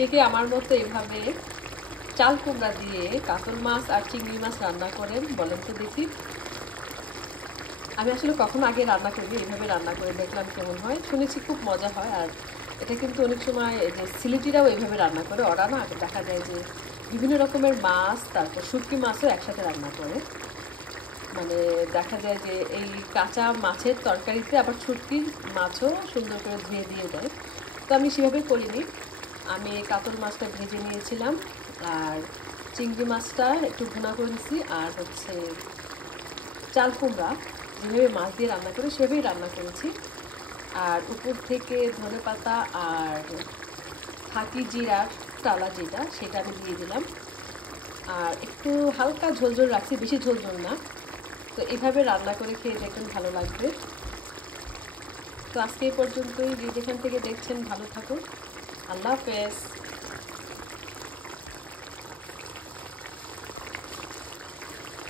কে কে আমার মতো এভাবে চাল কুমড়া দিয়ে কাতল মাছ আর চিংড়ি মাছ রান্না করেন বলেন তো দেখি। আমি আসলে কখনো আগে রান্না করিনি, এইভাবে রান্না করে দেখলাম কেমন হয়। শুনেছি খুব মজা হয়। আর এটা কিন্তু অনেক সময় যে সিলেটিরাও এইভাবে রান্না করে, ওরা না দেখা যায় যে বিভিন্ন রকমের মাছ তারপর শুটকি মাছও একসাথে রান্না করে। মানে দেখা যায় যে এই কাঁচা মাছের তরকারিতে আবার শুটকির মাছও সুন্দর করে ধুয়ে দিয়ে দেয়। তো আমি সেভাবে করিনি, আমি কাতল মাছটা ভেজে নিয়েছিলাম আর চিংড়ি মাছটা একটু ভুনা করে নিয়েছি। আর হচ্ছে চাল কুমড়া যেভাবে মাছ দিয়ে রান্না করে সেভাবেই রান্না করেছি। আর উপর থেকে ধনেপাতা আর খাঁটি জিরার টালা যেটা সেটা আমি দিয়ে দিলাম। আর একটু হালকা ঝোল ঝোল রাখছি, বেশি ঝোল ঝোল না। তো এভাবে রান্না করে খেয়ে দেখবেন ভালো লাগবে। তো আজকে এই পর্যন্তই, যে যেখান থেকে দেখছেন ভালো থাকুন। আল্লাহ হাফেজ।